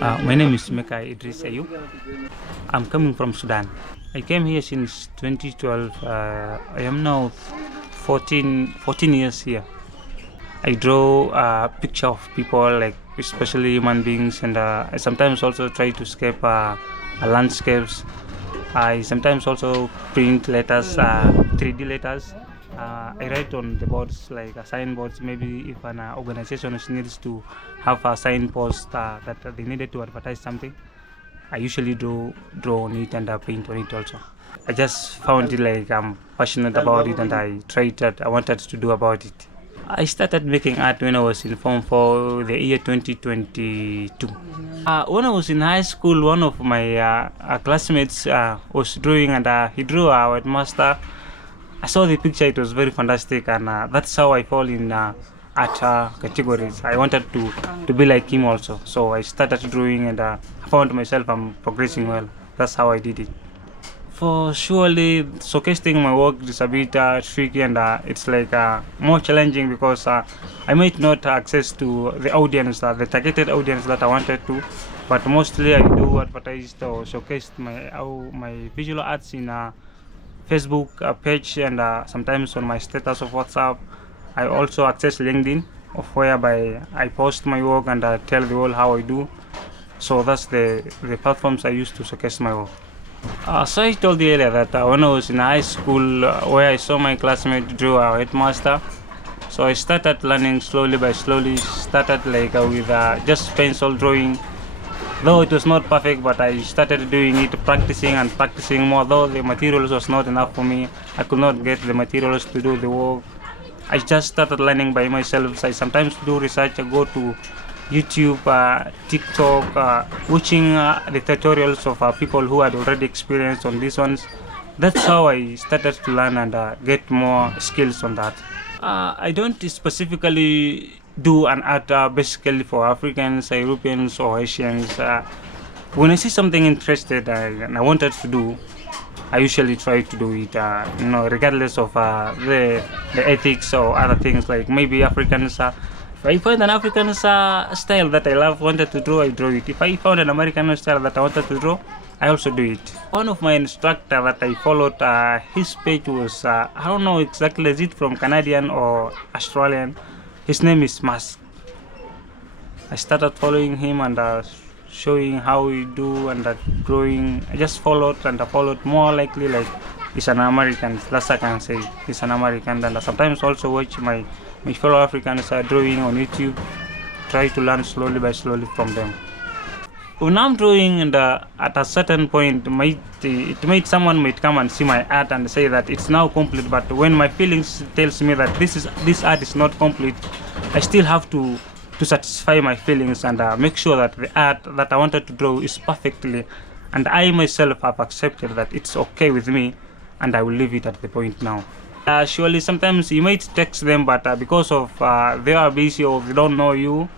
My name is Micah Idriss. I'm coming from Sudan. I came here since 2012. I am now 14 years here. I draw a picture of people, like especially human beings, and I sometimes also try to escape landscapes. I sometimes also print letters, 3D letters. I write on the boards like signboards. Maybe if an organization needs to have a signpost that they needed to advertise something, I usually draw on it and paint on it also. I just found it like I'm passionate about it and I tried that I wanted to do about it. I started making art when I was in Form for the year 2022. When I was in high school, one of my classmates was drawing and he drew a white master. I saw the picture, it was very fantastic, and that's how I fall in art categories. I wanted to be like him also. So I started drawing and I found myself I'm progressing well. That's how I did it. For surely showcasing my work is a bit tricky and it's like more challenging because I might not access to the audience, the targeted audience that I wanted to, but mostly I do advertise or showcase my visual arts in Facebook page and sometimes on my status of WhatsApp. I also access LinkedIn, of whereby I post my work and tell the world how I do. So that's the platforms I use to showcase my work. So I told you earlier that when I was in high school, where I saw my classmate draw a headmaster, so I started learning slowly by slowly. Started like with just pencil drawing, though it was not perfect, but I started doing it, practicing and practicing more. Though the materials was not enough for me, I could not get the materials to do the work. I just started learning by myself. I sometimes do research. I go to YouTube, TikTok, watching the tutorials of people who had already experienced on these ones. That's how I started to learn and get more skills on that. I don't specifically do an art basically for Africans, Europeans, or Asians. When I see something interested and I wanted to do, I usually try to do it, regardless of the ethics or other things. Like maybe Africans. If I find an African style that I love, wanted to draw, I draw it. If I found an American style that I wanted to draw, I also do it. One of my instructor that I followed, his page was, I don't know exactly, is it from Canadian or Australian? His name is Mas. I started following him and showing how he do and drawing. I just followed and I followed more likely like he's an American. That's I can say. He's an American, and I sometimes also watch my fellow Africans are drawing on YouTube, try to learn slowly by slowly from them. When I'm drawing and at a certain point, someone might come and see my art and say that it's now complete. But when my feelings tells me that this art is not complete, I still have to satisfy my feelings and make sure that the art that I wanted to draw is perfectly, and I myself have accepted that it's okay with me, and I will leave it at the point now. Surely sometimes you might text them, but because of they are busy or they don't know you,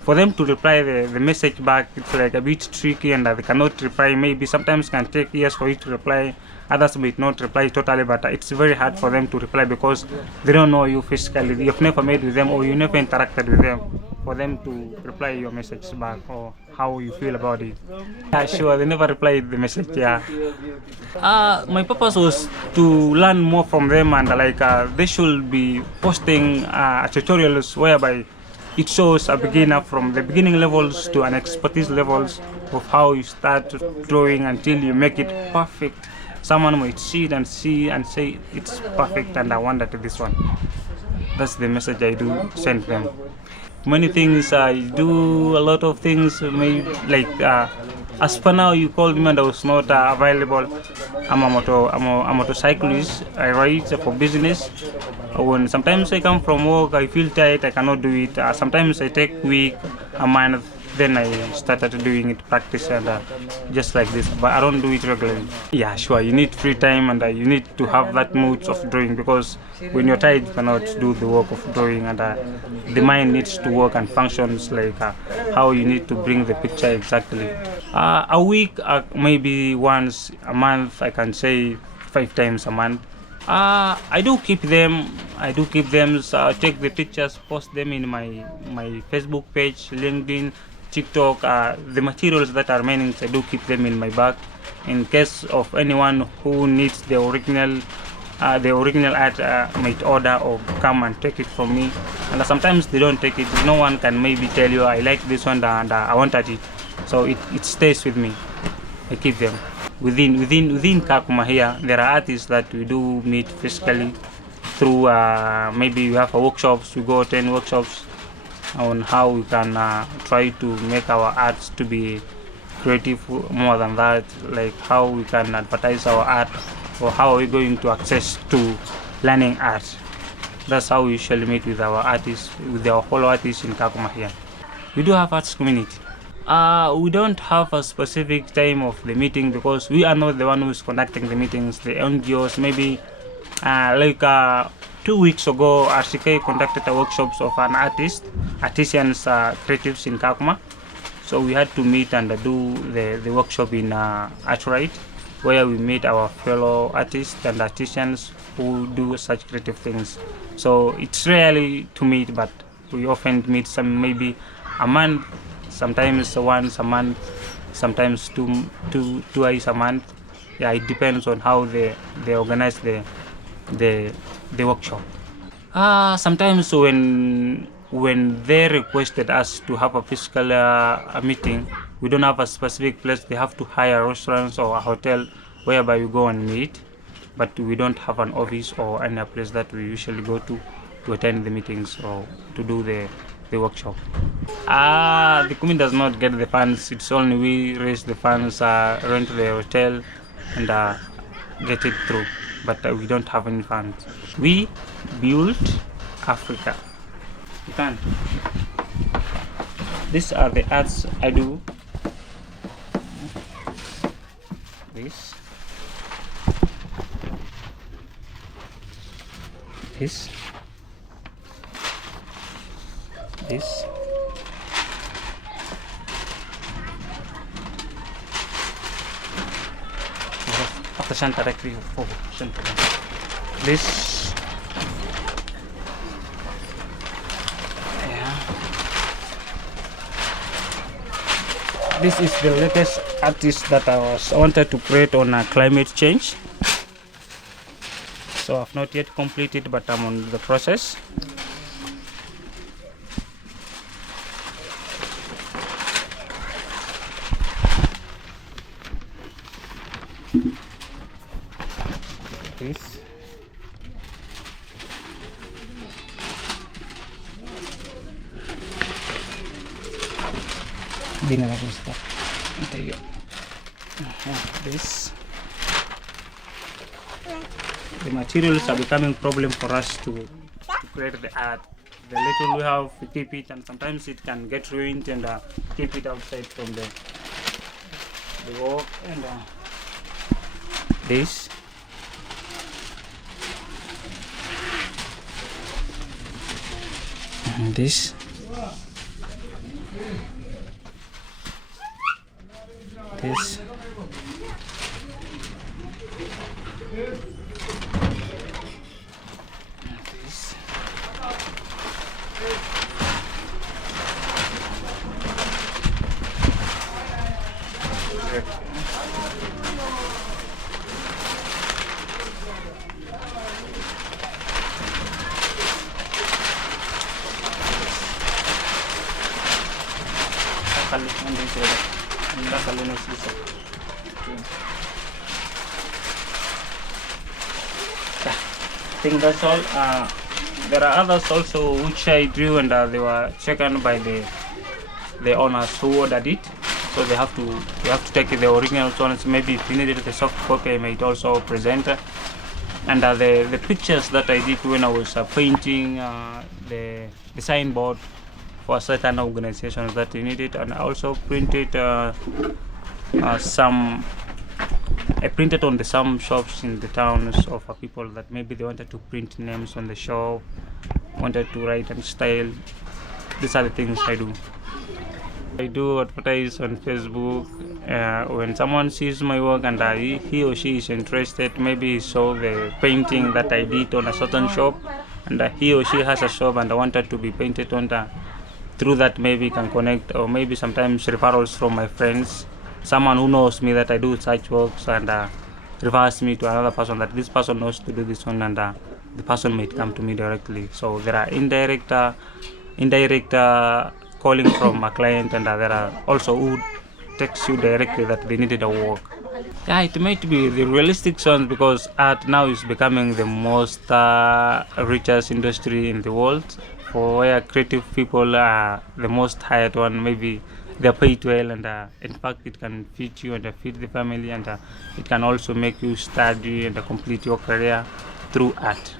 for them to reply the message back, it's like a bit tricky and they cannot reply. Maybe sometimes can take years for you to reply. Others might not reply totally, but it's very hard for them to reply because they don't know you physically. You've never met with them or you never interacted with them. For them to reply your message back or how you feel about it. Sure, they never replied the message. Yeah. My purpose was to learn more from them and they should be posting tutorials whereby it shows a beginner from the beginning levels to an expertise levels of how you start drawing until you make it perfect. Someone might see it and say it's perfect and I wanted this one. That's the message I do send them. Many things I do, a lot of things. As for now, you called me and I was not available. I'm a motorcyclist. I ride for business. When sometimes I come from work, I feel tired. I cannot do it. Sometimes I take week, a month. Then I started doing it, practice and just like this. But I don't do it regularly. Yeah, sure. You need free time and you need to have that mood of drawing because when you're tired, you cannot do the work of drawing and the mind needs to work and functions like how you need to bring the picture exactly. A week, maybe once a month, I can say 5 times a month. I do keep them. Take the pictures, post them in my Facebook page, LinkedIn, TikTok. The materials that are remaining, I do keep them in my bag in case of anyone who needs the original art might order or come and take it from me. And sometimes they don't take it. No one can maybe tell you I like this one and I wanted it, so it stays with me. I keep them. Within Kakuma here, there are artists that we do meet physically through maybe we have workshops. We go attend workshops on how we can try to make our arts to be creative. More than that, like how we can advertise our art, or how are we going to access to learning art. That's how we usually meet with our artists, with our fellow artists in Kakuma here. We do have arts community. We don't have a specific time of the meeting because we are not the one who is conducting the meetings. The NGOs, maybe 2 weeks ago, RCK conducted a workshops of an artisans, creatives in Kakuma. So we had to meet and do the workshop in Artwright, where we meet our fellow artists and artisans who do such creative things. So it's rarely to meet, but we often meet some maybe a month, sometimes once a month, sometimes twice a month. Yeah, it depends on how they organize the workshop. Sometimes when they requested us to have a physical meeting, we don't have a specific place. They have to hire restaurants or a hotel whereby we go and meet, but we don't have an office or any place that we usually go to attend the meetings or to do the workshop. The community does not get the funds. It's only we raise the funds, rent the hotel, and get it through. But we don't have any funds. We built Africa. You can. These are the arts I do. This. This. This. Yeah. This is the latest artist that I wanted to create on climate change. So I've not yet completed, but I'm on the process. This. This. The materials are becoming problem for us to create the art. The little we have, we keep it, and sometimes it can get ruined and keep it outside from the work. And this. And this. This. I think that's all. There are others also which I drew, and they were taken by the owners who ordered it. So they have to take the original ones. Maybe if you needed the soft copy, I might also present. And the pictures that I did when I was painting the signboard for certain organizations that you needed, and I also printed I printed on some shops in the towns of people that maybe they wanted to print names on the shop, wanted to write and style. These are the things I do. I do advertise on Facebook. When someone sees my work and he or she is interested, maybe he saw the painting that I did on a certain shop, and he or she has a shop and wanted to be painted on through that maybe can connect, or maybe sometimes referrals from my friends, someone who knows me that I do such works, and refers me to another person that this person knows to do this one, and the person might come to me directly. So there are indirect calling from a client, and there are also who text you directly that they needed a work. Yeah, it might be the realistic ones, because art now is becoming the most richest industry in the world, for where creative people are the most hired one. Maybe they're paid well, and in fact it can feed you and feed the family, and it can also make you study and complete your career through art.